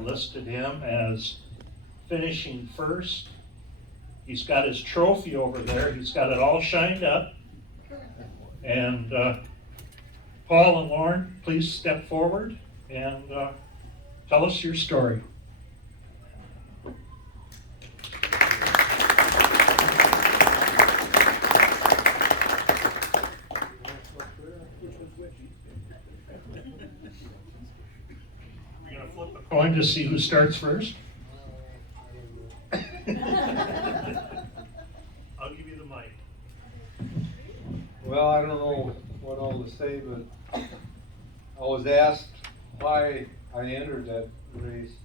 listed him as finishing first. He's got his trophy over there. He's got it all shined up. And Paul and Loren, please step forward and tell us your story. You're going to flip a coin to see who starts first? I'll give you the mic. Well, I don't know what all to say, but I was asked why I entered that race.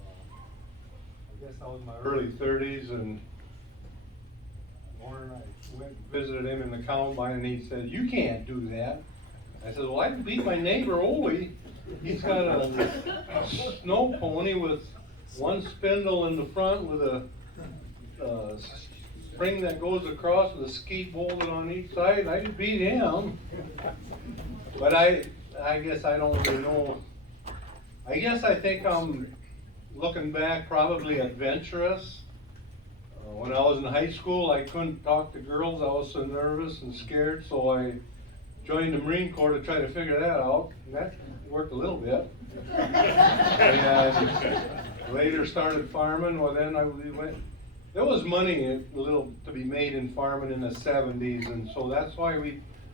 I guess I was in my early 30s, and Loren and I went and visited him in the combine, and he said, "You can't do that." I said, "Well, I can beat my neighbor Ole. He's got a snow pony with one spindle in the front with a spring that goes across with a skeet bolted on each side. I can beat him." But I guess I don't really know. I guess I think I'm, looking back, probably adventurous. When I was in high school, I couldn't talk to girls. I was so nervous and scared, so I joined the Marine Corps to try to figure that out. And that worked a little bit. And later started farming. Well, then we went. There was money a little to be made in farming in the 70s, and so that's why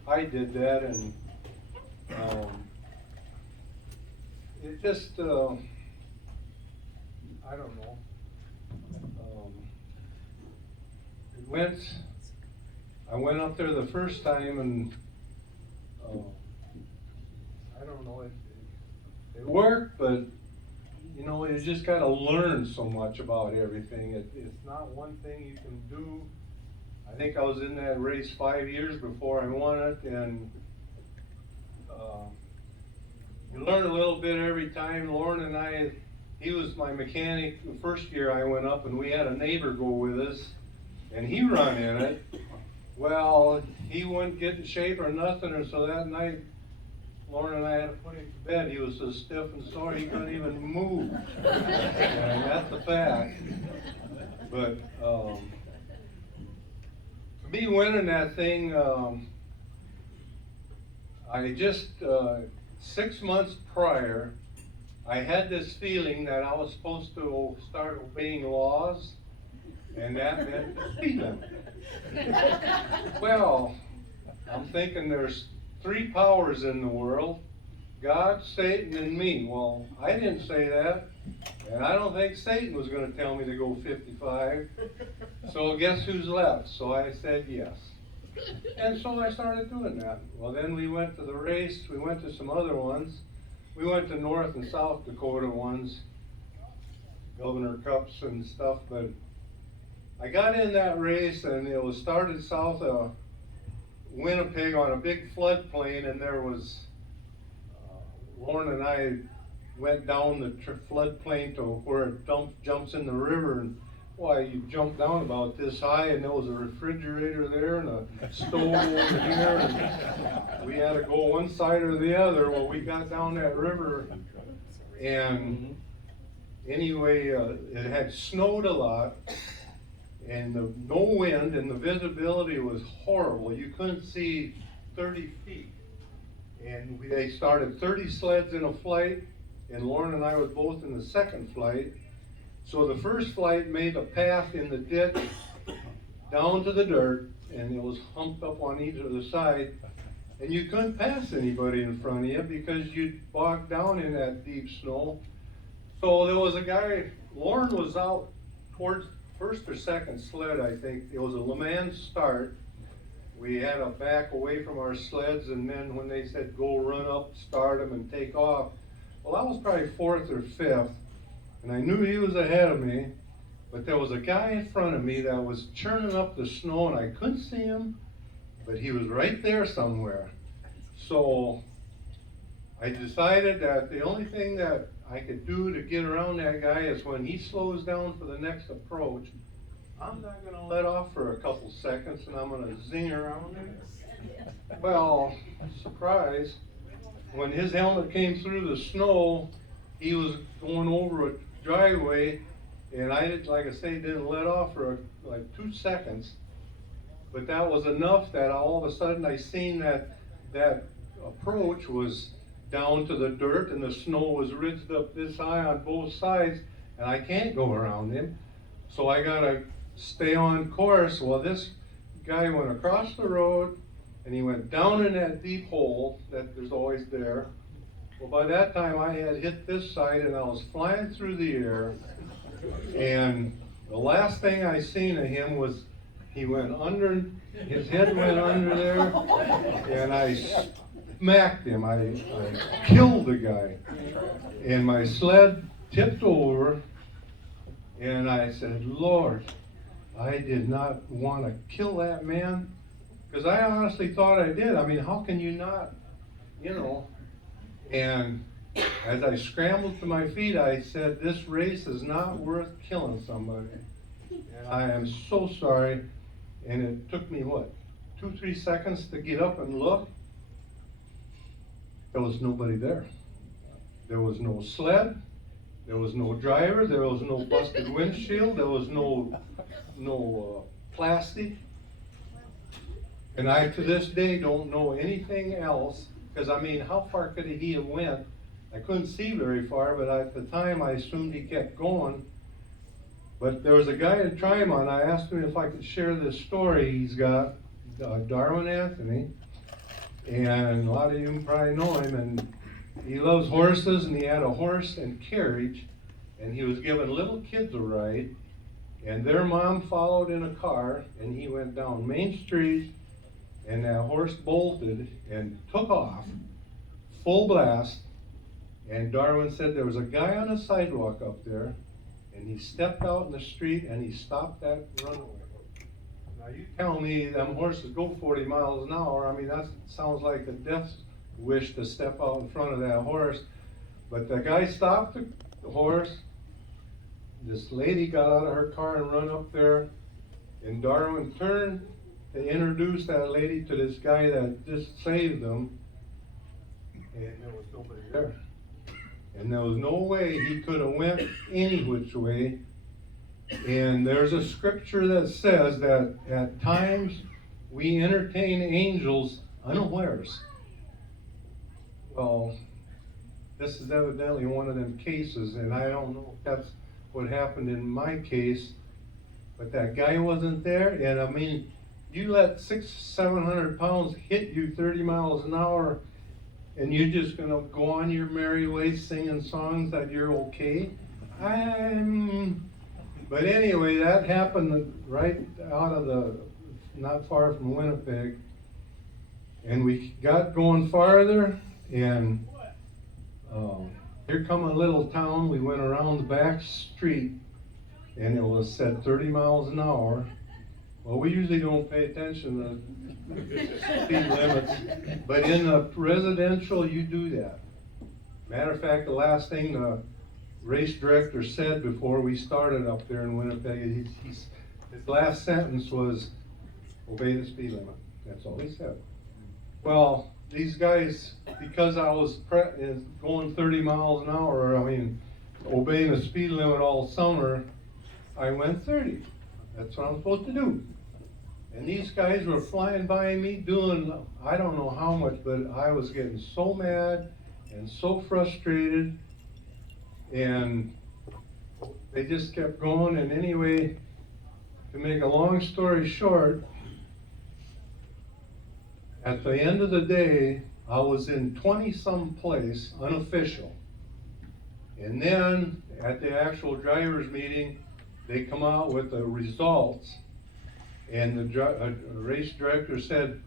I did that. And it just, I don't know. I went up there the first time, and I don't know, it worked, but you know, you just got to learn so much about everything. It's not one thing you can do. I think I was in that race 5 years before I won it, and you learn a little bit every time. Loren and I, he was my mechanic the first year I went up, and we had a neighbor go with us, and he run in it. Well, he wouldn't get in shape or nothing, and so that night, Loren and I had to put him to bed. He was so stiff and sore he couldn't even move. And that's a fact. But to me winning that thing, I just 6 months prior, I had this feeling that I was supposed to start obeying laws, and that meant speed limit. Well, I'm thinking there's 3 powers in the world: God, Satan, and me. Well, I didn't say that, and I don't think Satan was going to tell me to go 55. So guess who's left? So I said yes. And so I started doing that. Well, then we went to the race. We went to some other ones. We went to North and South Dakota ones, Governor Cups and stuff, but I got in that race, and it was started south of Winnipeg on a big floodplain, and there was, Loren and I went down the floodplain to where it jumps in the river, and why, you jump down about this high, and there was a refrigerator there and a stove over here, and we had to go one side or the other. Well, we got down that river, and anyway, it had snowed a lot, and no wind, and the visibility was horrible. You couldn't see 30 feet. And they started 30 sleds in a flight, and Loren and I were both in the second flight. So the first flight made a path in the ditch down to the dirt, and it was humped up on each other side, and you couldn't pass anybody in front of you because you'd bogged down in that deep snow. So there was a guy, Loren was out towards first or second sled, I think. It was a Le Mans start. We had to back away from our sleds, and then when they said go run up, start them, and take off, well, I was probably fourth or fifth, and I knew he was ahead of me, but there was a guy in front of me that was churning up the snow, and I couldn't see him, but he was right there somewhere. So I decided that the only thing that I could do to get around that guy is when he slows down for the next approach, I'm not going to let off for a couple seconds, and I'm going to zing around him. Well, surprise, when his helmet came through the snow, he was going over a driveway, and I did, like I say, didn't let off for like 2 seconds. But that was enough that all of a sudden I seen that approach was down to the dirt, and the snow was ridged up this high on both sides, and I can't go around him. So I gotta stay on course. Well, this guy went across the road, and he went down in that deep hole that there's always there. Well, by that time I had hit this side, and I was flying through the air, and the last thing I seen of him was he went under, his head went under there, and I smacked him. I killed the guy, and my sled tipped over, and I said, Lord, I did not want to kill that man, because I honestly thought I did. I mean, how can you not, you know? And as I scrambled to my feet, I said, this race is not worth killing somebody. And I am so sorry. And it took me, what, 2-3 seconds to get up and look. There was nobody there. There was no sled. There was no driver. There was no busted windshield. There was no plastic. And I, to this day, don't know anything else. Because, I mean, how far could he have went? I couldn't see very far, but at the time I assumed he kept going. But there was a guy at Trimon. I asked him if I could share this story he's got, Darwin Anthony, and a lot of you probably know him, and he loves horses, and he had a horse and carriage, and he was giving little kids a ride, and their mom followed in a car, and he went down Main Street, and that horse bolted and took off, full blast, and Darwin said there was a guy on a sidewalk up there, and he stepped out in the street and he stopped that runaway. Now you tell me them horses go 40 miles an hour. I mean, that sounds like a death wish to step out in front of that horse. But the guy stopped the horse. This lady got out of her car and run up there, and Darwin turned to introduce that lady to this guy that just saved them, and there was nobody there. And there was no way he could have went any which way. And there's a scripture that says that at times we entertain angels unawares. Well, this is evidently one of them cases, and I don't know if that's what happened in my case, but that guy wasn't there. And I mean, you let 600-700 pounds hit you 30 miles an hour, and you're just gonna go on your merry way singing songs that you're okay? But anyway, that happened right out of not far from Winnipeg. And we got going farther, and here come a little town. We went around the back street, and it was set 30 miles an hour. Well, we usually don't pay attention to speed limits, but in a residential, you do that. Matter of fact, the last thing the race director said before we started up there in Winnipeg, his last sentence was, obey the speed limit. That's all he said. Well, these guys, because I was going 30 miles an hour, I mean, obeying the speed limit all summer, I went 30. That's what I'm supposed to do. And these guys were flying by me doing, I don't know how much, but I was getting so mad and so frustrated, and they just kept going. And anyway, to make a long story short, at the end of the day, I was in 20-some place, unofficial. And then at the actual drivers meeting, they come out with the results, and the race director said,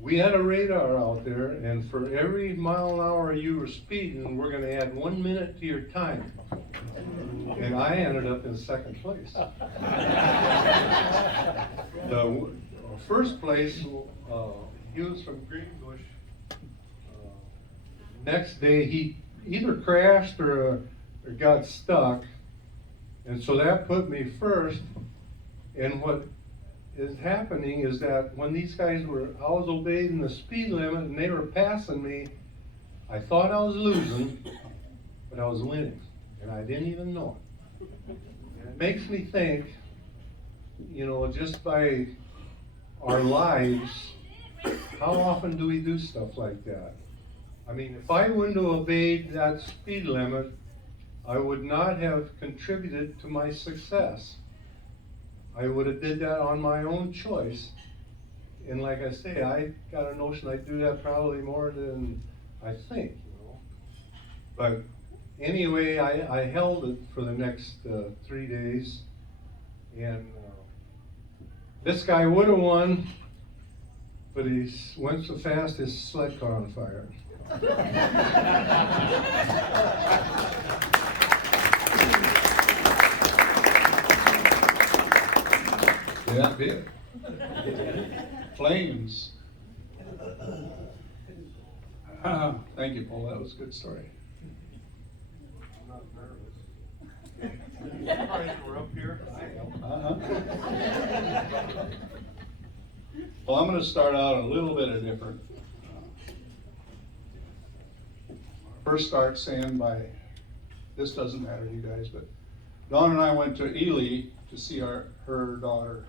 we had a radar out there, and for every mile an hour you were speeding, we're gonna add 1 minute to your time. And I ended up in second place. The first place, he was from Greenbush. Next day, he either crashed or got stuck. And so that put me first. And what is happening is that when these guys I was obeying the speed limit and they were passing me, I thought I was losing, but but I was winning, and I didn't even know it. And it makes me think, you know, just by our lives, how often do we do stuff like that? I mean, if I wouldn't have obeyed that speed limit, I would not have contributed to my success. I would have did that on my own choice. And like I say, I got a notion I'd do that probably more than I think, you know. But anyway, I held it for the next 3 days. And this guy would have won, but he went so fast his sled caught on fire. Yeah, it did. Flames. Thank you, Paul. That was a good story. I'm not nervous. All right, we're up here. Well, I'm going to start out a little bit of different. First start saying this doesn't matter to you guys, but Dawn and I went to Ely to see her daughter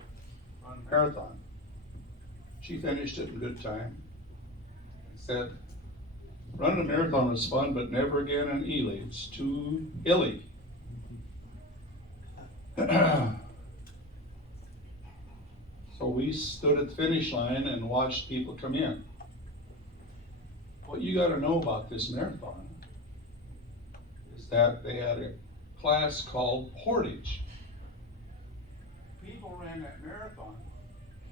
run a marathon. She finished it in good time. Said, running a marathon was fun, but never again in Ely. It's too hilly. So we stood at the finish line and watched people come in. What you got to know about this marathon is that they had a class called portage. People ran that marathon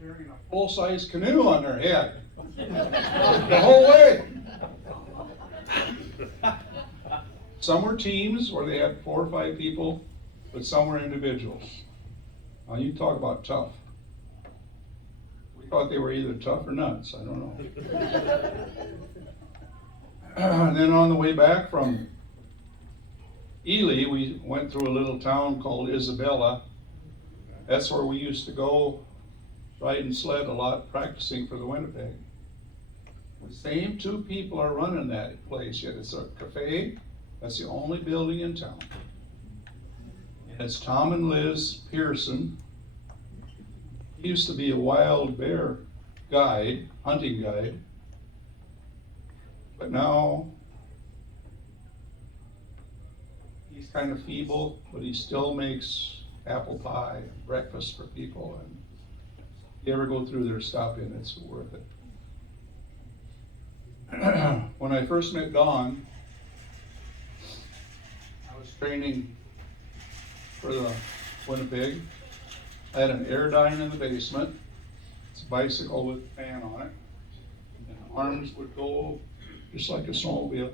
carrying a full-size canoe on their head the whole way. Some were teams where they had 4 or 5 people, but some were individuals. Now you talk about tough. We thought they were either tough or nuts, I don't know. And then on the way back from Ely, we went through a little town called Isabella. That's where we used to go riding sled a lot, practicing for the Winnipeg. The same 2 people are running that place yet. It's a cafe. That's the only building in town. And it's Tom and Liz Pearson. He used to be a wild bear guide, hunting guide. But now he's kind of feeble, but he still makes apple pie and breakfast for people. And if you ever go through there, stop in, it's worth it. When I first met Dawn, I was training for the Winnipeg. I had an Airdyne in the basement. It's a bicycle with a fan on it. And the arms would go just like a snowmobile.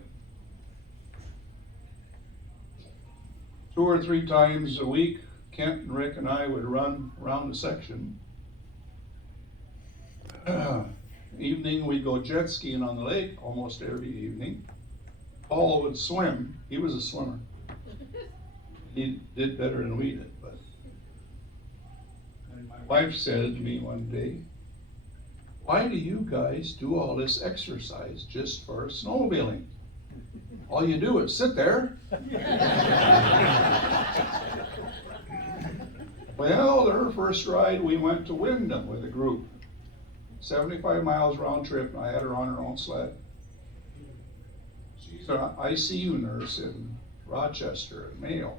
2 or 3 times a week, Kent and Rick and I would run around the section. Evening, we'd go jet skiing on the lake almost every evening. Paul would swim. He was a swimmer. He did better than we did, but. And my wife said to me one day, "Why do you guys do all this exercise just for snowmobiling? All you do is sit there." Well, their first ride, we went to Wyndham with a group. 75 miles round trip, and I had her on her own sled. She's an ICU nurse in Rochester, Mayo.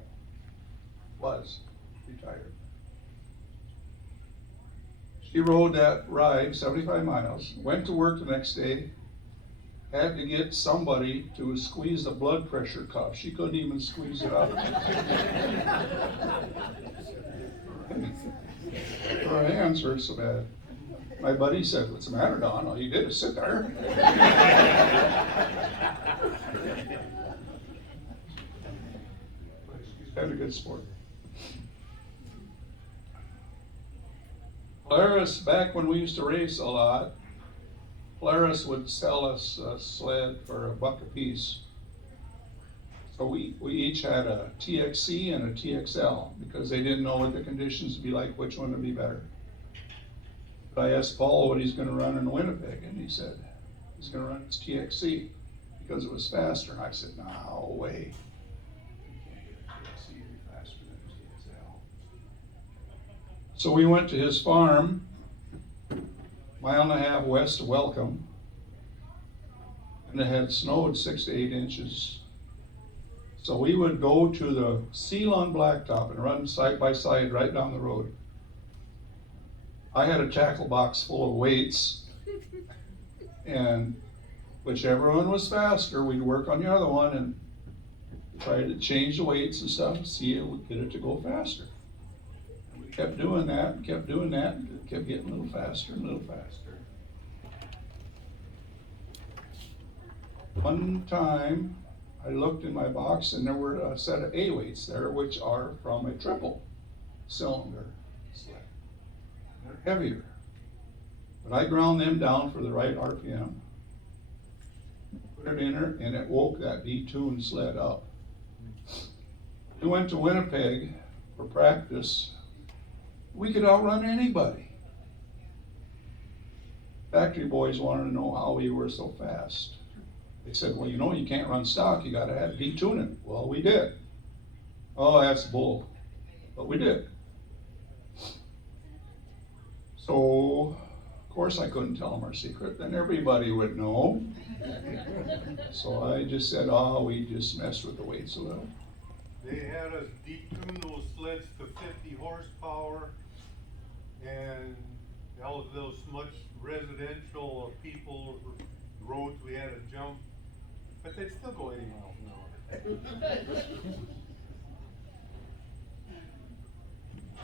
Was retired. She rode that ride, 75 miles, went to work the next day, had to get somebody to squeeze the blood pressure cuff. She couldn't even squeeze it up. Her hands hurt so bad. My buddy said, "What's the matter, Don? All you did is sit there." She's had a good sport. Polaris, back when we used to race a lot, Polaris would sell us a sled for $1 a piece. So we each had a TXC and a TXL because they didn't know what the conditions would be like, which one would be better. But I asked Paul what he's going to run in Winnipeg, and he said he's going to run his TXC because it was faster. And I said, "No way." So we went to his farm, 1.5 miles west of Welcome, and it had snowed 6 to 8 inches. So we would go to the seal on blacktop and run side by side right down the road. I had a tackle box full of weights, and whichever one was faster, we'd work on the other one and try to change the weights and stuff, see if we could get it to go faster. And we kept doing that, and kept doing that, and it kept getting a little faster and a little faster. One time, I looked in my box and there were a set of A weights there, which are from a triple cylinder sled. They're heavier. But I ground them down for the right RPM, put it in there, and it woke that detuned sled up. We went to Winnipeg for practice. We could outrun anybody. Factory boys wanted to know how we were so fast. They said, well, you know, you can't run stock, you gotta have detune it. Well, we did. Oh, that's bull. But we did. So, of course I couldn't tell them our secret, then everybody would know. So I just said, oh, we just messed with the weights a little. They had us detune those sleds to 50 horsepower, and that was those much residential people roads we had to jump, but they'd still go 80 miles an hour.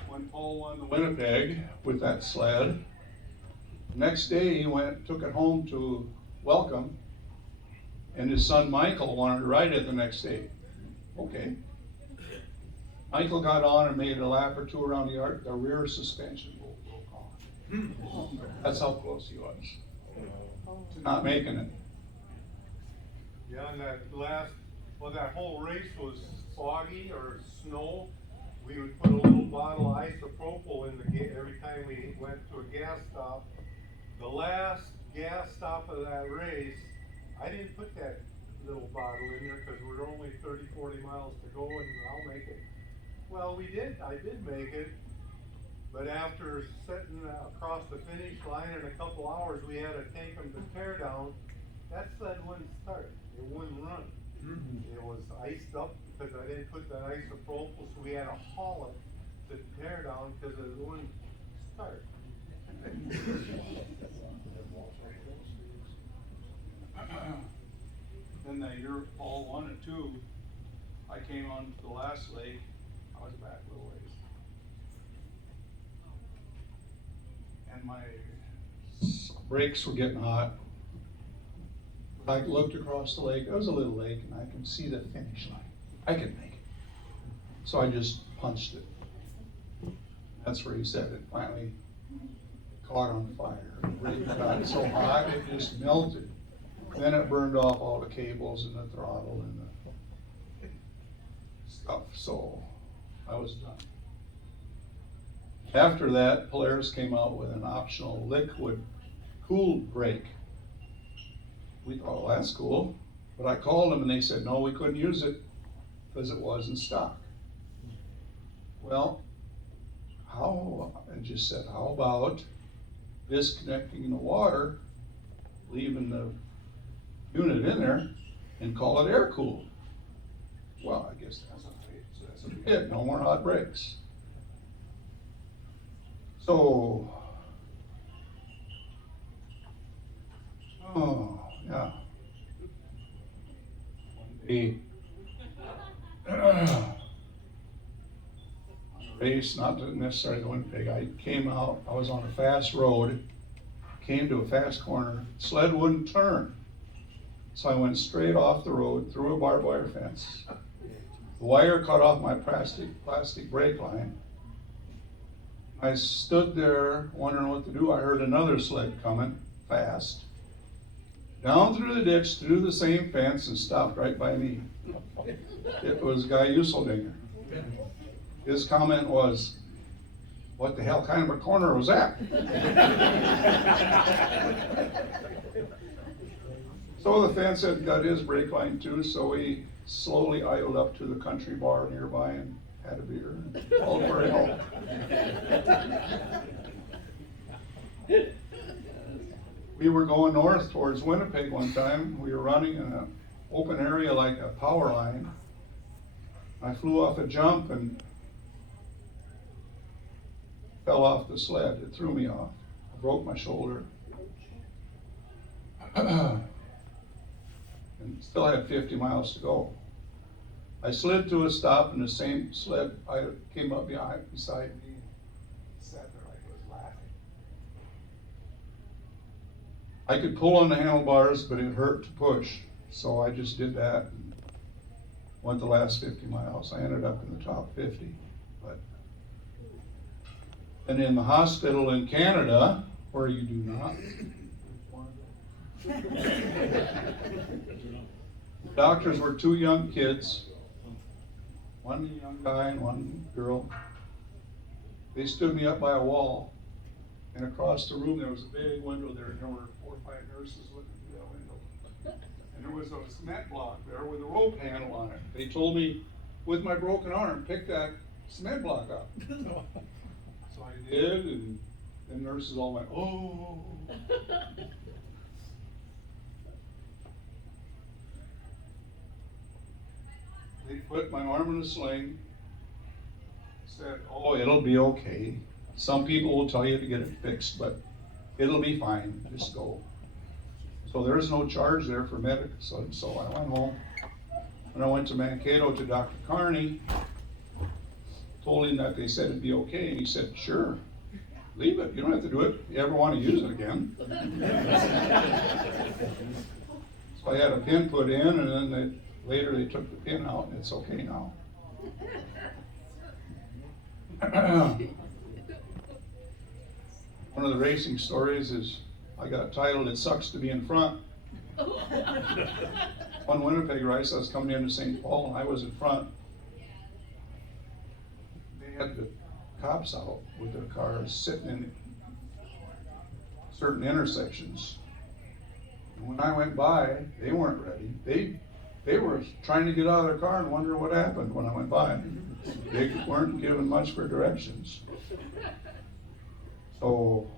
When Paul won the Winnipeg with that sled, next day he took it home to Welcome, and his son Michael wanted to ride it the next day. Okay. Michael got on and made a lap or two around the yard. The rear suspension broke on. That's how close he was to not making it. Yeah, and that whole race was foggy or snow. We would put a little bottle of isopropyl in every time we went to a gas stop. The last gas stop of that race, I didn't put that little bottle in there because we're only 30, 40 miles to go, and I'll make it. Well, we did. I did make it, but after sitting across the finish line in a couple hours, we had to take them to tear down. That sled wouldn't start. It wouldn't run. It was iced up because I didn't put that isopropyl, so we had to haul it to tear down because it wouldn't start. Then that year Paul won it too, I came on to the last lake. I was back a little ways. And my brakes were getting hot. I looked across the lake. It was a little lake, and I can see the finish line. I could make it. So I just punched it. That's where he said it finally caught on fire. The brake got so hot it just melted. Then it burned off all the cables and the throttle and the stuff. So I was done. After that, Polaris came out with an optional liquid cooled brake. We thought, well, that's cool. But I called them and they said, no, we couldn't use it because it wasn't stock. Well, I just said, how about disconnecting the water, leaving the unit in there, and call it air cooled? Well, I guess that's a hit. No more hot brakes. So, yeah. One day, on a race, not necessarily the Winnipeg, I came out, I was on a fast road, came to a fast corner, sled wouldn't turn. So I went straight off the road, through a barbed wire fence. The wire cut off my plastic brake line. I stood there wondering what to do. I heard another sled coming fast. Down through the ditch, through the same fence, and stopped right by me. It was Guy Useldinger. His comment was, what the hell kind of a corner was that? So the fence had got his brake line too, so we slowly idled up to the country bar nearby and had a beer, and called for help. We were going north towards Winnipeg one time. We were running in an open area like a power line. I flew off a jump and fell off the sled. It threw me off. I broke my shoulder. And still had 50 miles to go. I slid to a stop, and the same sled I came up beside me, sat there like I was laughing. I could pull on the handlebars, but it hurt to push, so I just did that and went the last 50 miles. I ended up in the top 50. And in the hospital in Canada, where you do not, doctors were two young kids, one young guy and one girl. They stood me up by a wall, and across the room there was a big window there, and there were 4 or 5 nurses looking through that window. And there was a cement block there with a rope handle on it. They told me, with my broken arm, pick that cement block up. So I did, and the nurses all went, oh. They put my arm in a sling, said, oh, it'll be okay. Some people will tell you to get it fixed, but it'll be fine, just go. So there's no charge there for medical, so I went home. When I went to Mankato to Dr. Carney, told him that they said it'd be okay, and he said, sure, leave it, you don't have to do it if you ever want to use it again. So I had a pin put in, and then later they took the pin out, and it's okay now. One of the racing stories is I got titled, "It Sucks to Be in Front." One Winnipeg race, I was coming into St. Paul, and I was in front. They had the cops out with their cars sitting in certain intersections. And when I went by, they weren't ready. They were trying to get out of their car and wonder what happened when I went by. They weren't given much for directions. So,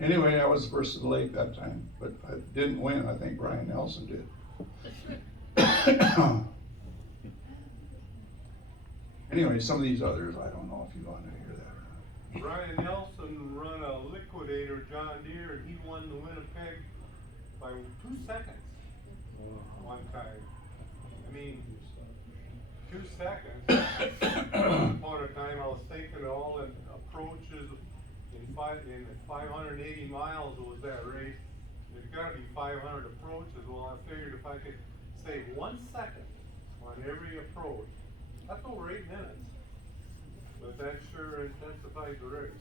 anyway, I was first to the lake that time, but I didn't win. I think Brian Nelson did. Anyway, some of these others, I don't know if you want to hear that or not. Brian Nelson run a liquidator John Deere, and he won the Winnipeg by 2 seconds one time. I mean, 2 seconds. One time I was thinking all the approaches in 580 miles was that race. There's got to be 500 approaches. Well, I figured if I could save 1 second on every approach, that's over 8 minutes. But that sure intensifies the race.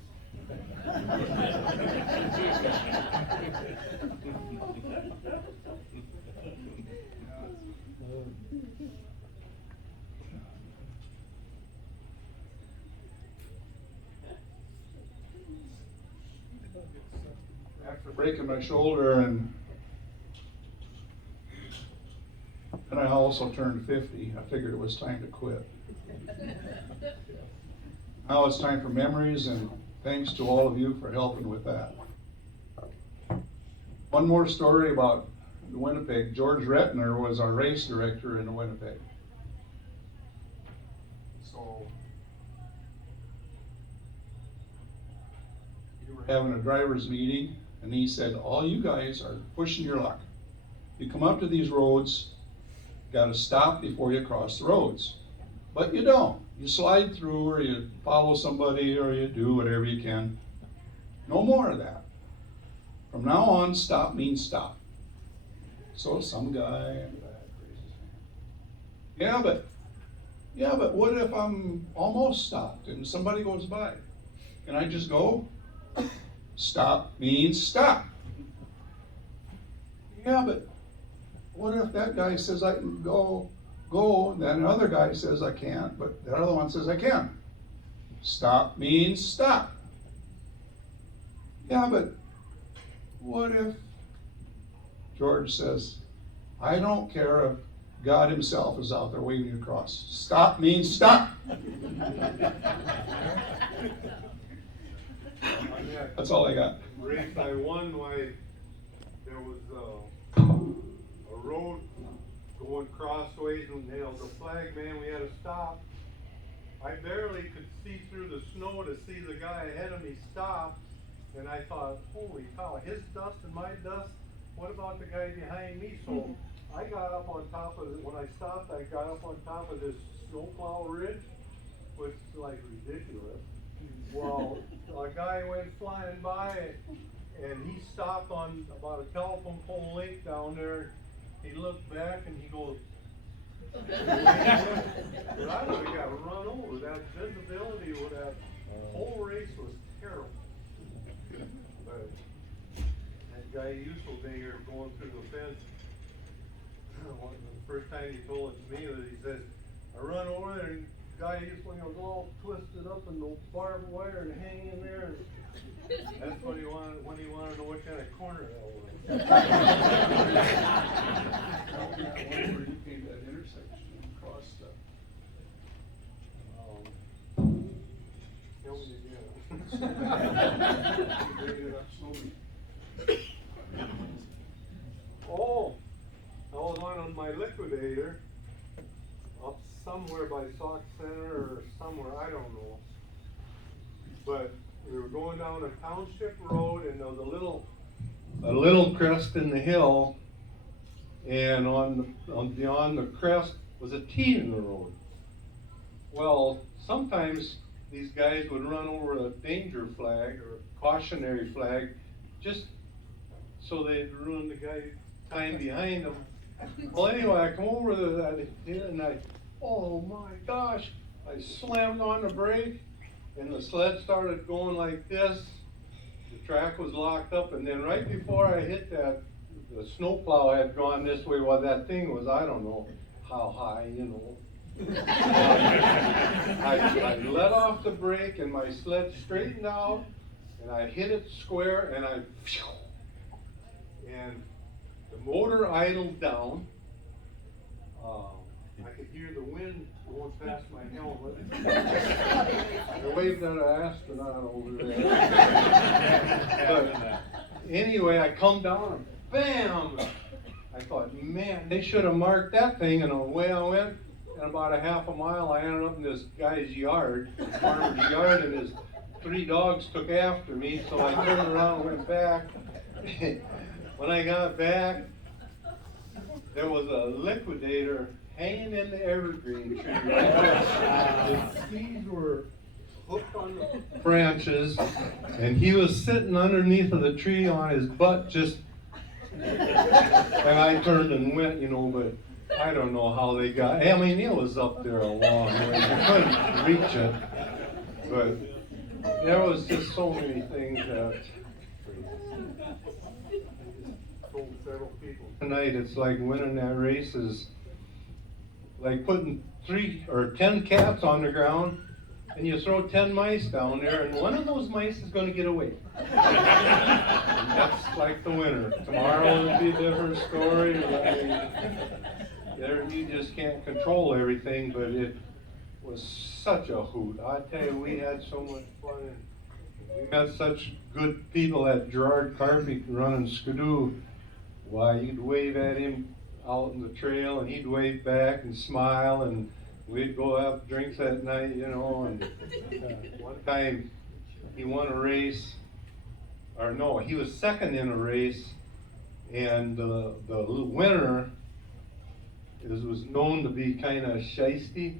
After breaking my shoulder, and I also turned 50, I figured it was time to quit. Now it's time for memories, and thanks to all of you for helping with that. One more story about Winnipeg. George Retner was our race director in Winnipeg. So we were having a driver's meeting, and he said, all you guys are pushing your luck. You come up to these roads, you gotta stop before you cross the roads. But you don't. You slide through, or you follow somebody, or you do whatever you can. No more of that. From now on, stop means stop. So some guy in the back raises his hand. Yeah, but what if I'm almost stopped and somebody goes by? Can I just go? Stop means stop. Yeah, but what if that guy says I can go, then another guy says I can't, but the other one says I can. Stop means stop. Yeah, but what if George says, I don't care if God himself is out there waving you across. Stop means stop. That's all I got. Race I won, there was a road going crossways, and the flag man, we had to stop. I barely could see through the snow to see the guy ahead of me stop, and I thought, holy cow, his dust and my dust, what about the guy behind me? So I got up on top of it, when I stopped, I got up on top of this snowplow ridge, which is like ridiculous. Well, a guy went flying by, and he stopped on about a telephone pole length down there. He looked back and he goes, but I would have got run over. That visibility with that whole race was terrible. But that guy Useldinger going through the fence, the first time he told it to me, was he says, I run over there and the guy Useldinger was all twisted up in the barbed wire and hanging there. That's what he wanted, when he wanted to know what kind of corner that was. Where you came to that intersection and crossed Tell me again. Oh, I was on my liquidator up somewhere by Sauk Center or somewhere, I don't know. But we were going down a township road, and there was a little crest in the hill, and beyond the crest was a T in the road. Well, sometimes these guys would run over a danger flag or a cautionary flag just so they'd ruin the guy's time behind them. Well, anyway, I come over to that and oh my gosh, I slammed on the brake, and the sled started going like this. The track was locked up, and then right before I hit that, the snowplow had gone this way. Well, that thing was, I don't know how high, you know. I let off the brake, and my sled straightened out, and I hit it square, and and the motor idled down. I could hear the wind going past my helmet. I waved at an astronaut over there. But anyway, I come down and bam! I thought, man, they should have marked that thing, and away I went. And about a half a mile, I ended up in this guy's yard, farmer's yard, and his 3 dogs took after me, so I turned around and went back. When I got back, there was a liquidator hanging in the evergreen tree. The seeds were hooked on the branches, and he was sitting underneath of the tree on his butt, just, and I turned and went, you know, but I don't know how they got, I mean, it was up there a long way, you couldn't reach it, but there was just so many things that told several people. Tonight, it's like winning that race is like putting 3 or 10 cats on the ground, and you throw 10 mice down there, and one of those mice is going to get away. And that's like the winner. Tomorrow will be a different story. I mean, there, you just can't control everything, but it was such a hoot. I tell you, we had so much fun, and we met such good people at Gerard Carpy running Skidoo. Why, you'd wave at him out in the trail, and he'd wave back and smile, and we'd go have drinks that night, you know. And one time he won a race, or no, he was second in a race, and the winner was known to be kind of shisty.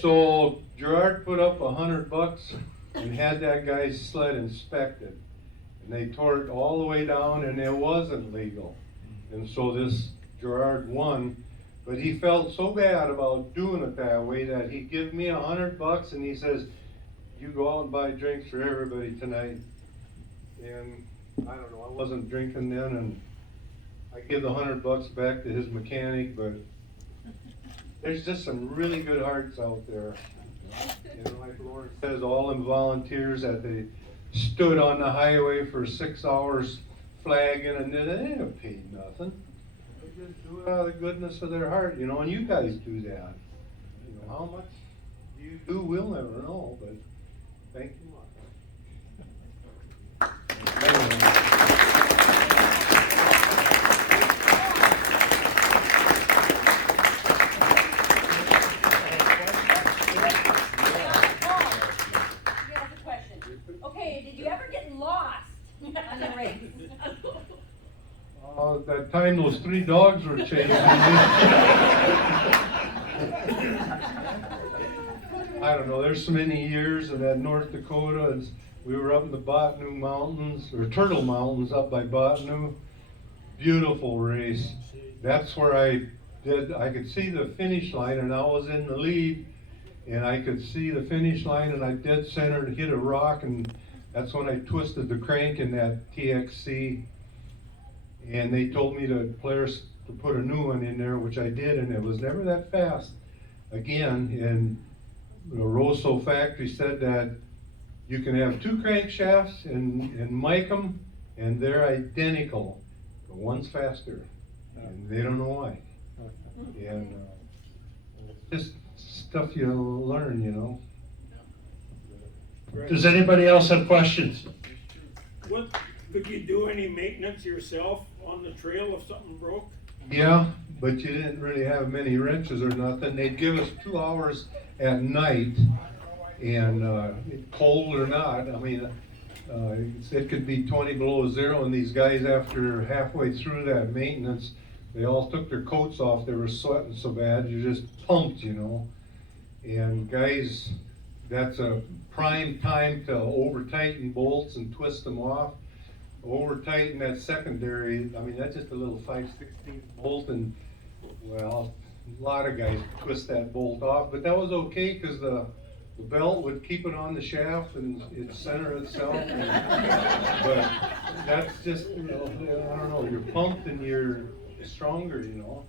So Gerard put up $100 and had that guy's sled inspected, and they tore it all the way down, and it wasn't legal. And so this Gerard won, but he felt so bad about doing it that way that he gave me $100, and he says, "You go out and buy drinks for everybody tonight." And I don't know, I wasn't drinking then, and I give the $100 back to his mechanic, but there's just some really good hearts out there. You know, like Loren says, all them volunteers that they stood on the highway for 6 hours flagging, and they didn't paid nothing. just do it out of the goodness of their heart, you know, and you guys do that. You know, how much you do, we'll never know, but thank you. Okay, did you ever get lost on the race? That time those 3 dogs were chasing me. I don't know, there's so many years in that North Dakota, and we were up in the Botany Mountains, or Turtle Mountains up by Botany. Beautiful race. That's where I could see the finish line, and I was in the lead, and I could see the finish line, and I dead centered, hit a rock, and that's when I twisted the crank in that TXC. And they told me to put a new one in there, which I did, and it was never that fast again. And the Rosso factory said that you can have 2 crankshafts and mic them, and they're identical, but one's faster, and they don't know why. And just stuff you learn, you know. Does anybody else have questions? What, could you do any maintenance yourself on the trail if something broke? Yeah, but you didn't really have many wrenches or nothing. They'd give us 2 hours at night, and cold or not, I mean, it could be 20 below zero, and these guys, after halfway through that maintenance, they all took their coats off. They were sweating so bad, you're just pumped, you know. And guys, that's a prime time to over-tighten bolts and twist them off. Over-tighten that secondary, I mean, that's just a little 5/16 bolt, and, well, a lot of guys twist that bolt off, but that was okay, because the belt would keep it on the shaft and it'd center itself. But that's just, you know, I don't know, you're pumped and you're stronger, you know.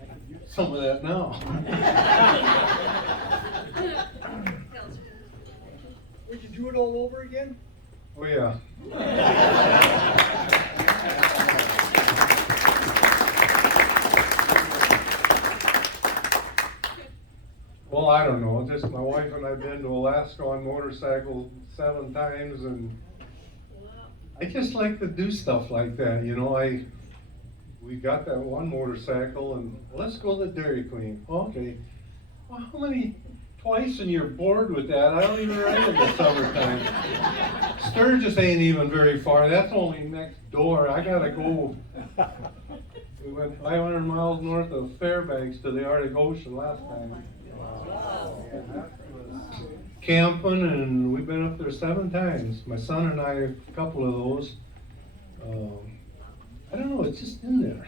I could use some of that now. Would you do it all over again? Oh, yeah. Well, I don't know, just my wife and I've been to Alaska on motorcycle 7 times, and I just like to do stuff like that, you know. We got that one motorcycle, and let's go to Dairy Queen. Okay, well, how many, twice, and you're bored with that? I don't even ride in the summertime. Sturgis ain't even very far, that's only next door. I gotta go. We went 500 miles north of Fairbanks to the Arctic Ocean last time. And that was camping, and we've been up there 7 times. My son and I, a couple of those. I don't know, it's just in there.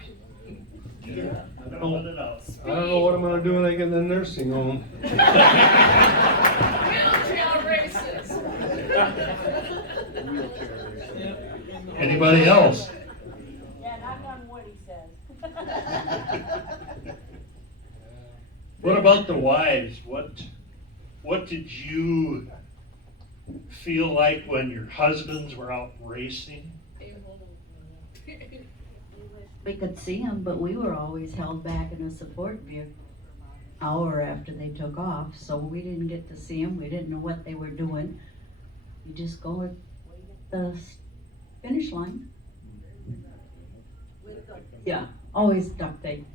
Yeah, I don't know what I'm gonna do when I get in the nursing home. Wheelchair races. Anybody else? Yeah, knock on wood, he says. What about the wives? What did you feel like when your husbands were out racing? We could see them, but we were always held back in a support vehicle for about an hour after they took off, so we didn't get to see them. We didn't know what they were doing. You just go and wait at the finish line. Yeah, always duct tape.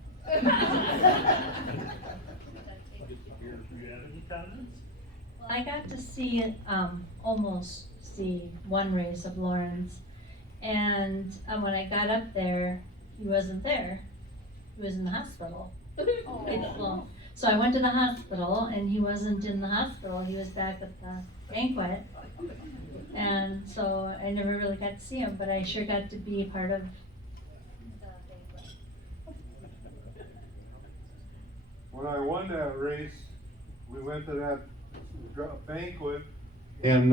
I got to see it, almost see one race of Loren's, and when I got up there, he wasn't there. He was in the hospital. Well, so I went to the hospital, and he wasn't in the hospital. He was back at the banquet, and so I never really got to see him, but I sure got to be part of the banquet. When I won that race, we went to that banquet and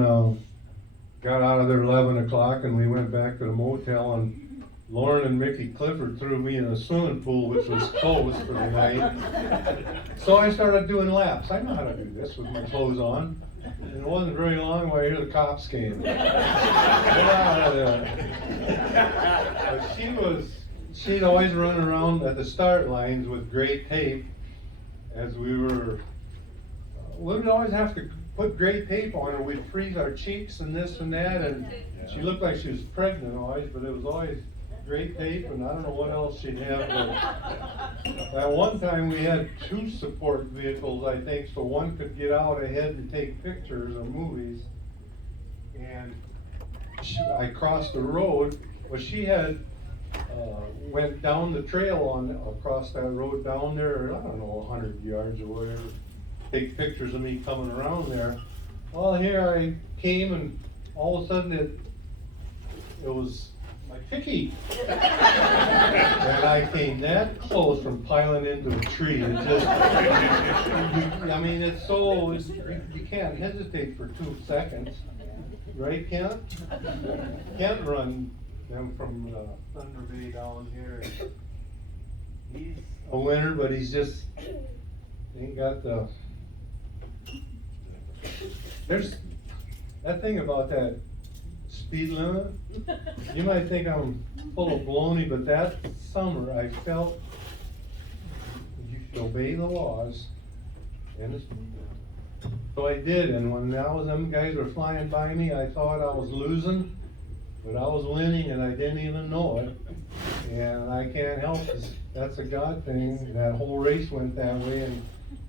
got out of there 11 o'clock, and we went back to the motel, and Loren and Mickey Clifford threw me in a swimming pool, which was closed for the night. So I started doing laps. I know how to do this with my clothes on. And it wasn't very long when I hear the cops came. Get out of there. But she'd always run around at the start lines with gray tape as we were, we would always have to put gray tape on her. We'd freeze our cheeks and this and that, and she looked like she was pregnant always, but it was always gray tape, and I don't know what else she'd have. But at one time, we had 2 support vehicles, I think, so one could get out ahead and take pictures or movies. And I crossed the road, well, she had, went down the trail across that road down there, I don't know, 100 yards or whatever, take pictures of me coming around there. Well, here I came, and all of a sudden it was my picky. And I came that close from piling into a tree. It just, I mean, it's so, you can't hesitate for 2 seconds. Right, Kent? Kent run them from Thunder Bay down here. He's a winner, but he's just ain't got the. There's that thing about that speed limit. You might think I'm full of baloney, but that summer I felt you should obey the laws and the speed limit. So I did, and when them guys were flying by me, I thought I was losing, but I was winning and I didn't even know it. And I can't help it. That's a God thing. That whole race went that way, and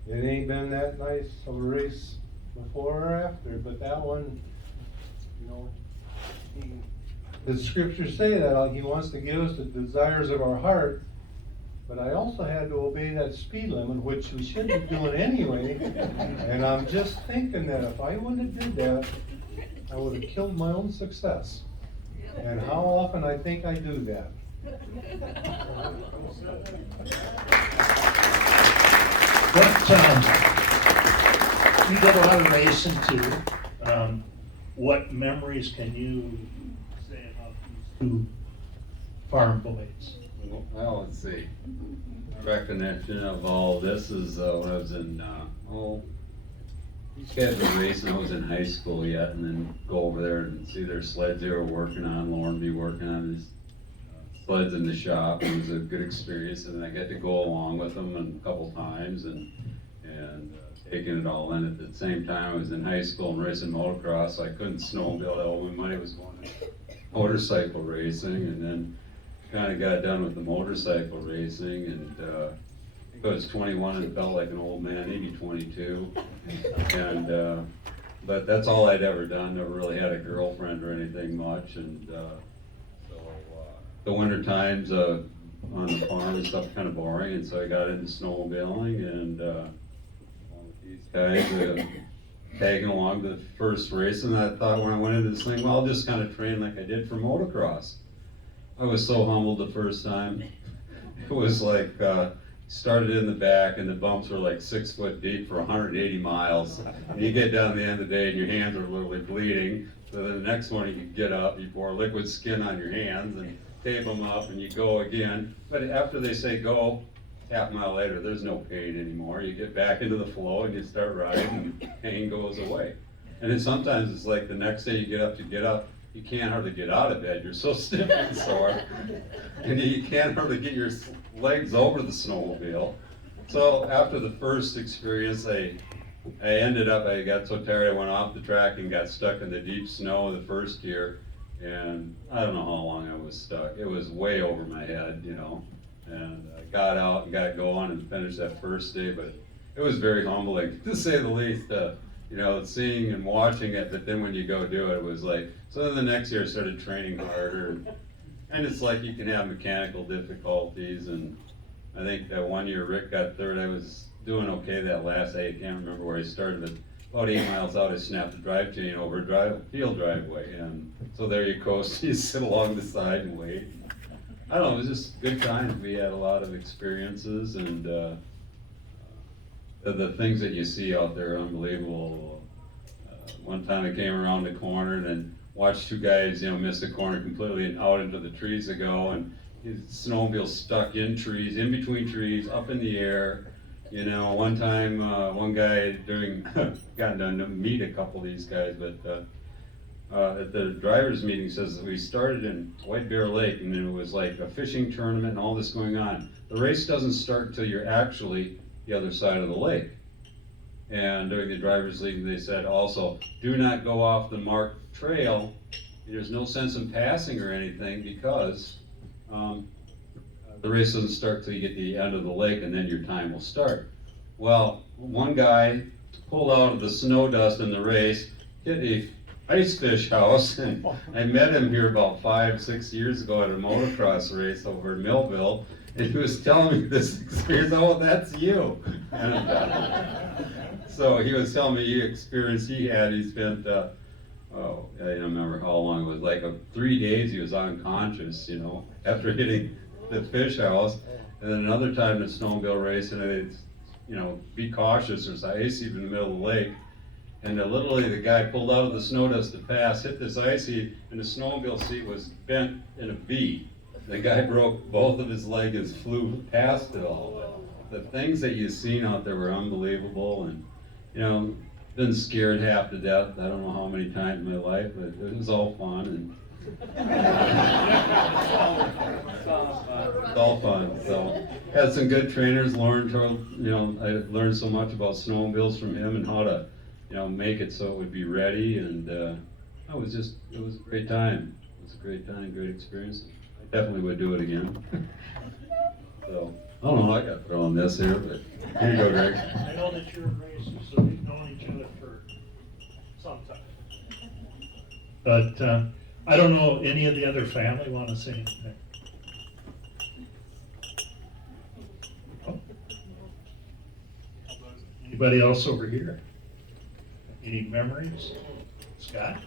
it ain't been that nice of a race before or after, but that one, you know, the scriptures say that he wants to give us the desires of our heart. But I also had to obey that speed limit, which we shouldn't be doing anyway. And I'm just thinking that if I wouldn't have did that, I would have killed my own success. And how often I think I do that. What, you did a lot of racing too. What memories can you say about these 2 farm boys? Well, let's see. Recognition of all this is when I was in, these guys were racing, I was in high school yet, and then go over there and see their sleds they were working on, Loren be working on his sleds in the shop. It was a good experience, and I got to go along with them a couple times and taking it all in. At the same time, I was in high school and racing motocross, so I couldn't snowmobile. All my money was going to motorcycle racing, and then kind of got done with the motorcycle racing, and I think I was 21 and felt like an old man, maybe 22, and but that's all I'd ever done. Never really had a girlfriend or anything much, and so the winter times on the farm and stuff kind of boring, and so I got into snowmobiling, and with these guys tagging along to the first race, and I thought when I went into this thing, well, I'll just kind of train like I did for motocross. I was so humbled the first time. It was like, started in the back and the bumps were like 6 foot deep for 180 miles. And you get down to the end of the day and your hands are literally bleeding. So then the next morning you get up, you pour liquid skin on your hands and tape them up and you go again. But after they say go, half a mile later, there's no pain anymore. You get back into the flow and you start riding and pain goes away. And then sometimes it's like the next day you get up, you can't hardly get out of bed, you're so stiff and sore. And you can't hardly get your legs over the snowmobile. So after the first experience, I got so tired I went off the track and got stuck in the deep snow the first year. And I don't know how long I was stuck. It was way over my head, you know. And I got out and got going and finished that first day, but it was very humbling, to say the least. You know, seeing and watching it, but then when you go do it, it was like, so then the next year I started training harder, and it's like you can have mechanical difficulties, and I think that one year Rick got third. I was doing okay that last day. I can't remember where I started, but about 8 miles out I snapped the drive chain over a field driveway, and so there you coast, you sit along the side and wait. I don't know, it was just good times. We had a lot of experiences, and the things that you see out there are unbelievable. One time I came around the corner and then watched 2 guys, you know, miss the corner completely and out into the trees to go, and his snowmobile stuck in trees, in between trees, up in the air. You know, one time, one guy gotten to meet a couple of these guys, but at the drivers' meeting, says that we started in White Bear Lake, and it was like a fishing tournament and all this going on. The race doesn't start until you're actually the other side of the lake. And during the drivers' league, they said also, do not go off the marked trail. There's no sense in passing or anything, because the race doesn't start till you get to the end of the lake, and then your time will start. Well, one guy pulled out of the snow dust in the race, hit a ice fish house, and I met him here about 5-6 years ago at a motocross race over in Millville, and he was telling me this experience. Oh, that's you. And, so he was telling me the experience he had. He spent, I don't remember how long it was, like 3 days he was unconscious, you know, after hitting the fish house. And then another time the snowmobile race, and it's, you know, be cautious, there's ice even in the middle of the lake. And literally the guy pulled out of the snow dust to pass, hit this icy, and the snowmobile seat was bent in a V. The guy broke both of his legs and flew past it all. The things that you've seen out there were unbelievable, and, you know, been scared half to death, I don't know how many times in my life, but it was all fun, and it's all fun. So, had some good trainers. Loren told, you know, I learned so much about snowmobiles from him and how to, you know, make it so it would be ready, and it was a great time. It was a great time, great experience. I definitely would do it again. So, I don't know how I got thrown on this here, but here you go, Greg. I know that you're racers, so we've known each other for some time. But I don't know, any of the other family want to say anything? No? Anybody else over here? Any memories? Scott?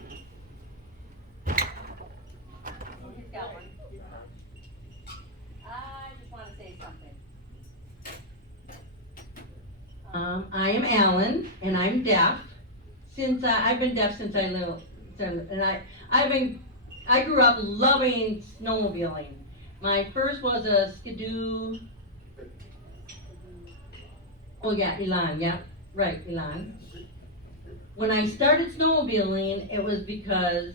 He's got one. I just want to say something. I am Alan, and I'm deaf. Since I've been deaf since I little, and I grew up loving snowmobiling. My first was a Skidoo. Oh yeah, Elan. Yeah, right, Elan. When I started snowmobiling, it was because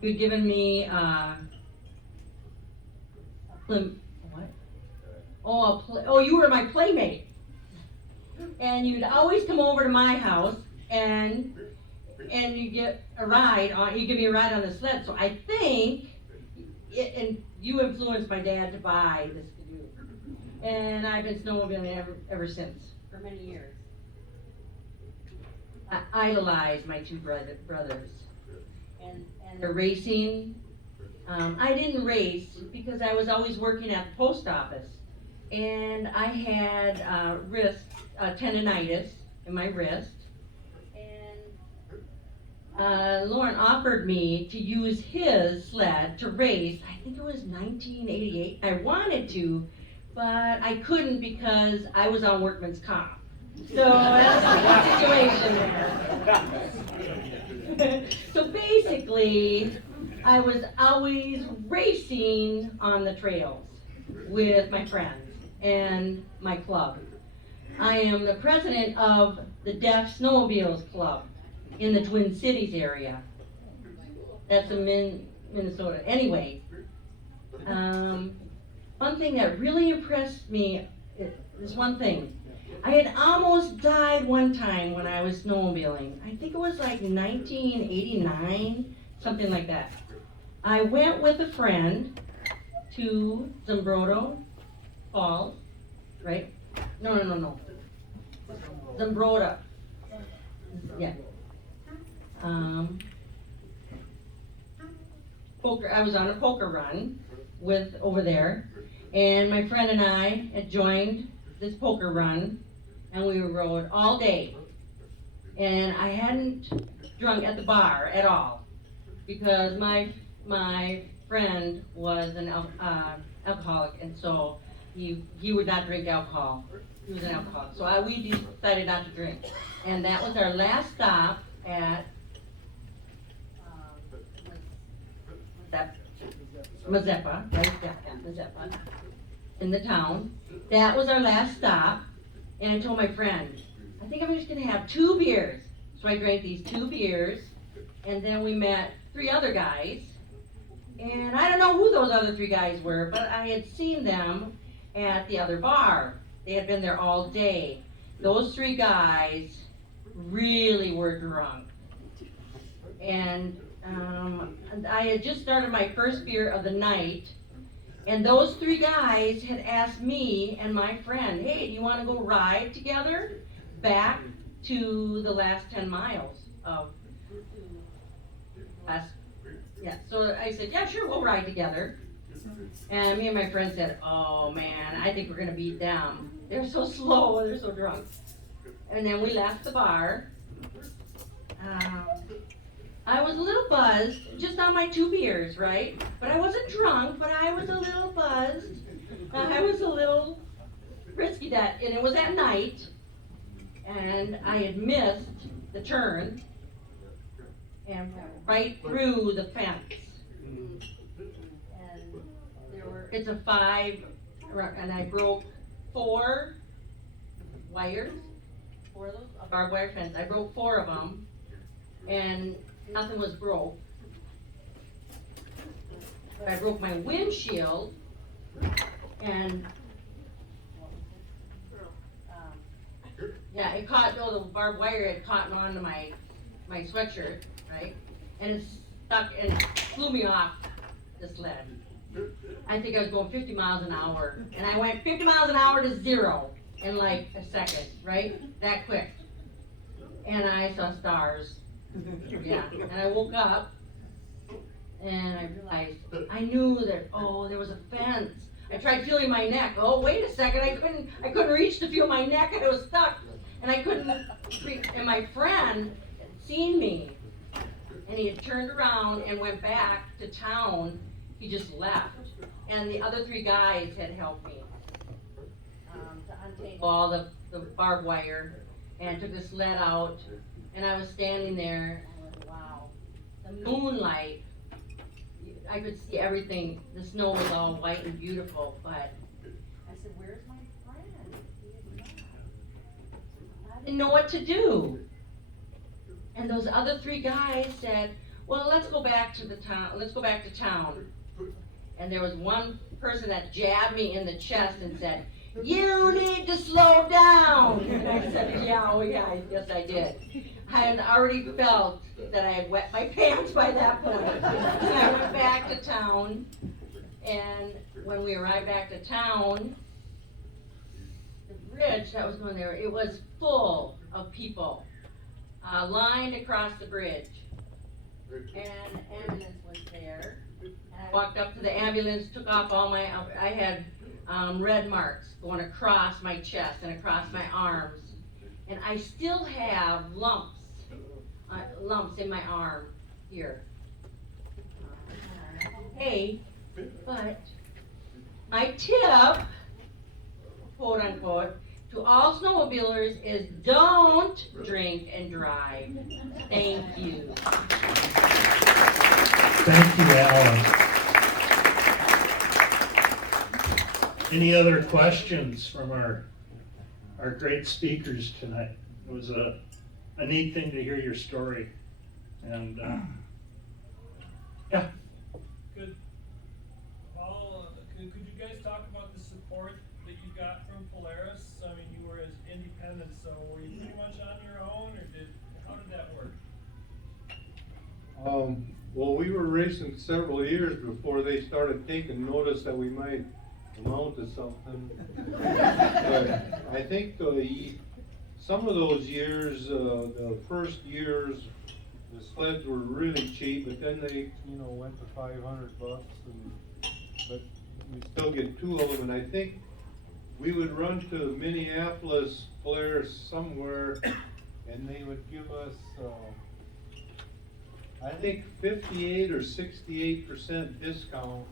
you'd given me you were my playmate, and you'd always come over to my house, and you get a ride on. You give me a ride on the sled. So I think, and you influenced my dad to buy this Skidoo, and I've been snowmobiling ever since for many years. I idolized my two brothers, and the racing. I didn't race because I was always working at the post office, and I had tendonitis in my wrist, and Loren offered me to use his sled to race. I think it was 1988. I wanted to, but I couldn't because I was on workman's comp. So that's the situation there. So basically, I was always racing on the trails with my friends and my club. I am the president of the Deaf Snowmobiles Club in the Twin Cities area. That's in Minnesota. Anyway, one thing that really impressed me is one thing. I had almost died one time when I was snowmobiling. I think it was like 1989, something like that. I went with a friend to Zambrodo Falls, right? No. Zambroda. Yeah. I was on a poker run over there, and my friend and I had joined this poker run, and we rode all day. And I hadn't drunk at the bar at all because my friend was an alcoholic, and so he would not drink alcohol. He was an alcoholic, so we decided not to drink. And that was our last stop at Mazeppa, right? Yeah, Mazeppa, in the town. That was our last stop, and I told my friend, I think I'm just gonna have 2 beers, So I drank these 2 beers, and then we met 3 other guys. And I don't know who those other 3 guys were, but I had seen them at the other bar. They had been there all day. Those 3 guys really were drunk. And I had just started my first beer of the night, and those 3 guys had asked me and my friend, hey, do you want to go ride together back to the last 10 miles of last, yeah. So I said, yeah, sure, we'll ride together. And me and my friend said, oh man, I think we're gonna beat them. They're so slow, they're so drunk. And then we left the bar. I was a little buzzed, just on my 2 beers, right? But I wasn't drunk, but I was a little buzzed. I was a little risky and it was at night, and I had missed the turn and went right through the fence. And it's a 5, and I broke 4 wires, 4 of those, a barbed wire fence. I broke 4 of them, and nothing was broke. But I broke my windshield, and yeah, it caught, the barbed wire had caught onto my sweatshirt, right? And it stuck and it flew me off the sled. I think I was going 50 miles an hour, and I went 50 miles an hour to 0 in like a second, right? That quick. And I saw stars. Yeah, and I woke up, and I realized, I knew that, oh, there was a fence. I tried feeling my neck. Oh, wait a second, I couldn't reach to feel my neck, and I was stuck. And I couldn't, and my friend had seen me, and he had turned around and went back to town. He just left. And the other 3 guys had helped me to untangle all the barbed wire, and took the sled out. And I was standing there, and I went, wow. The moonlight, I could see everything. The snow was all white and beautiful, but I said, where's my friend? He had not. I didn't know what to do. And those other 3 guys said, well, let's go back to town. And there was one person that jabbed me in the chest and said, you need to slow down. And I said, yeah, oh yeah, yes I did. I had already felt that I had wet my pants by that point. And I went back to town, and when we arrived back to town, the bridge that was going there, it was full of people lined across the bridge. And an ambulance was there. And I walked up to the ambulance, took off all my, I had red marks going across my chest and across my arms. And I still have lumps in my arm here. Okay, but my tip, quote unquote, to all snowmobilers is don't drink and drive. Thank you. Thank you, Alan. Any other questions from our great speakers tonight? It was a neat thing to hear your story. And yeah. Could you guys talk about the support that you got from Polaris? I mean, you were as independent, so were you pretty much on your own, or how did that work? Well, we were racing several years before they started taking notice that we might amount to something. But I think some of those years, the first years, the sleds were really cheap, but then they, went to $500, but we still get 2 of them. And I think we would run to Minneapolis, Polaris somewhere, and they would give us, I think 58 or 68% discount,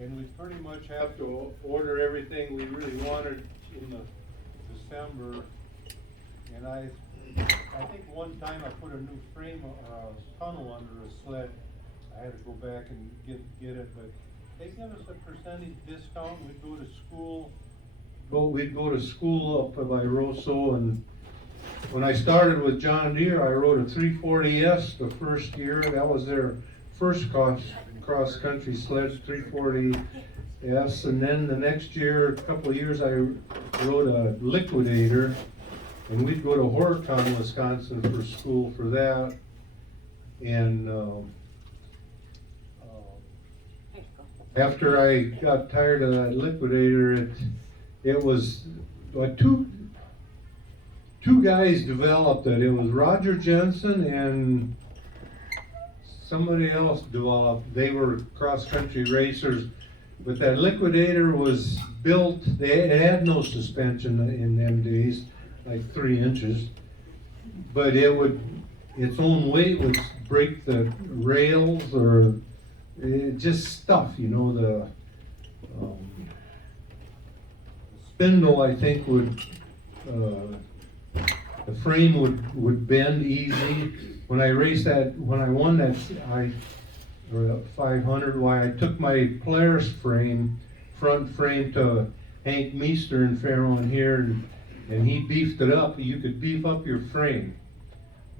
and we pretty much have to order everything we really wanted in the December. And I think one time I put a new frame, tunnel under a sled. I had to go back and get it, but they give us a percentage discount. We'd go to school. We'd go to school up by Rosso, and when I started with John Deere, I rode a 340S the first year. That was their first cross-country sled, 340S. And then the next year, a couple of years, I rode a Liquidator. And we'd go to Horicon, Wisconsin for school for that. And after I got tired of that Liquidator, it was two guys developed it. It was Roger Jensen and somebody else developed. They were cross-country racers, but that Liquidator was built. It had no suspension in them days, like 3 inches, but its own weight would break the rails or just stuff, you know. The spindle, I think, would the frame would bend easy. When I won that i500, why I took my Polaris frame, front frame, to Hank Meester in Fairlawn here, and he beefed it up. You could beef up your frame.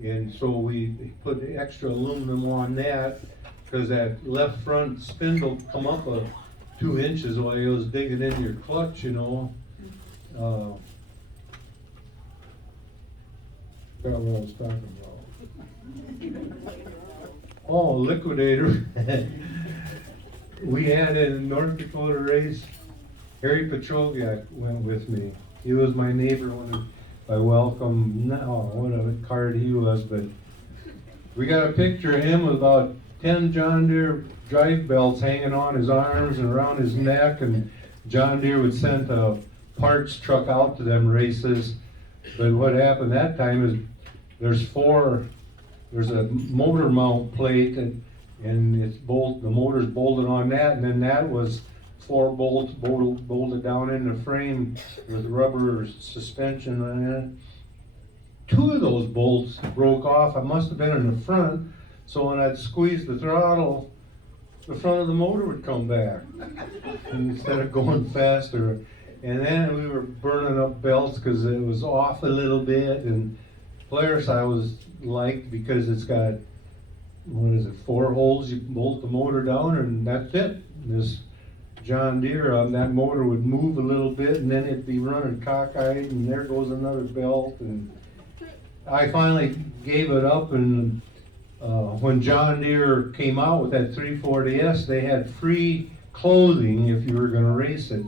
And so we put extra aluminum on that, because that left front spindle come up 2 inches while it was digging into your clutch, you know. Forgot what I was talking about. Oh, Liquidator. We had a North Dakota race. Harry Petroviak went with me. He was my neighbor when I welcomed. No, what a card he was, but we got a picture of him with about 10 John Deere drive belts hanging on his arms and around his neck, and John Deere would send a parts truck out to them races. But what happened that time is there's a motor mount plate, and the motor's bolted on that, and then that was 4 bolts bolted down in the frame with rubber suspension on it. 2 of those bolts broke off. I must have been in the front, so when I'd squeeze the throttle, the front of the motor would come back instead of going faster. And then we were burning up belts because it was off a little bit. And Polaris I was liked because it's got, 4 holes you bolt the motor down, and that's it. This John Deere, that motor would move a little bit, and then it'd be running cockeyed, and there goes another belt. And I finally gave it up, and when John Deere came out with that 340S, they had free clothing if you were going to race it.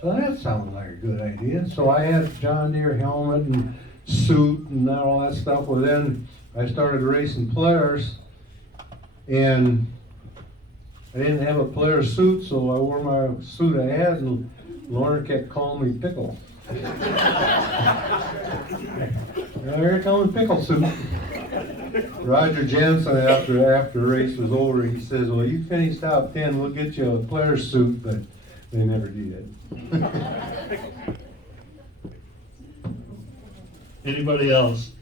So that sounded like a good idea. So I had a John Deere helmet and suit and all that stuff. Well, then I started racing Polaris, and I didn't have a Polaris suit, so I wore my suit I had, and Loren kept calling me Pickle. Here comes Pickle Suit. Roger Jensen, after the race was over, he says, well, you finished top 10, we'll get you a Polaris suit, but they never did. Anybody else?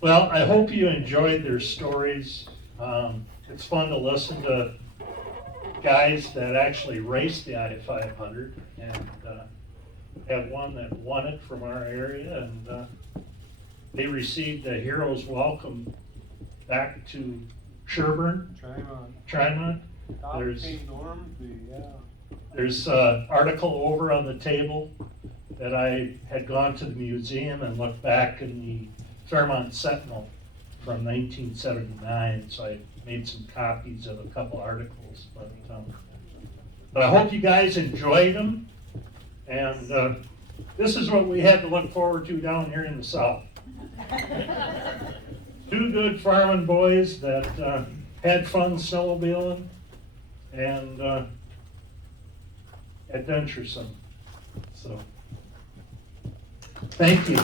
Well, I hope you enjoyed their stories. It's fun to listen to guys that actually race the i500, and have one that won it from our area, and they received a hero's welcome back to Sherburne, Tremont. There's an article over on the table that I had gone to the museum and looked back in the Fairmont Sentinel from 1979, so I made some copies of a couple articles. But I hope you guys enjoyed them, and this is what we had to look forward to down here in the South. 2 good farming boys that had fun snowmobiling and adventuresome. So, thank you.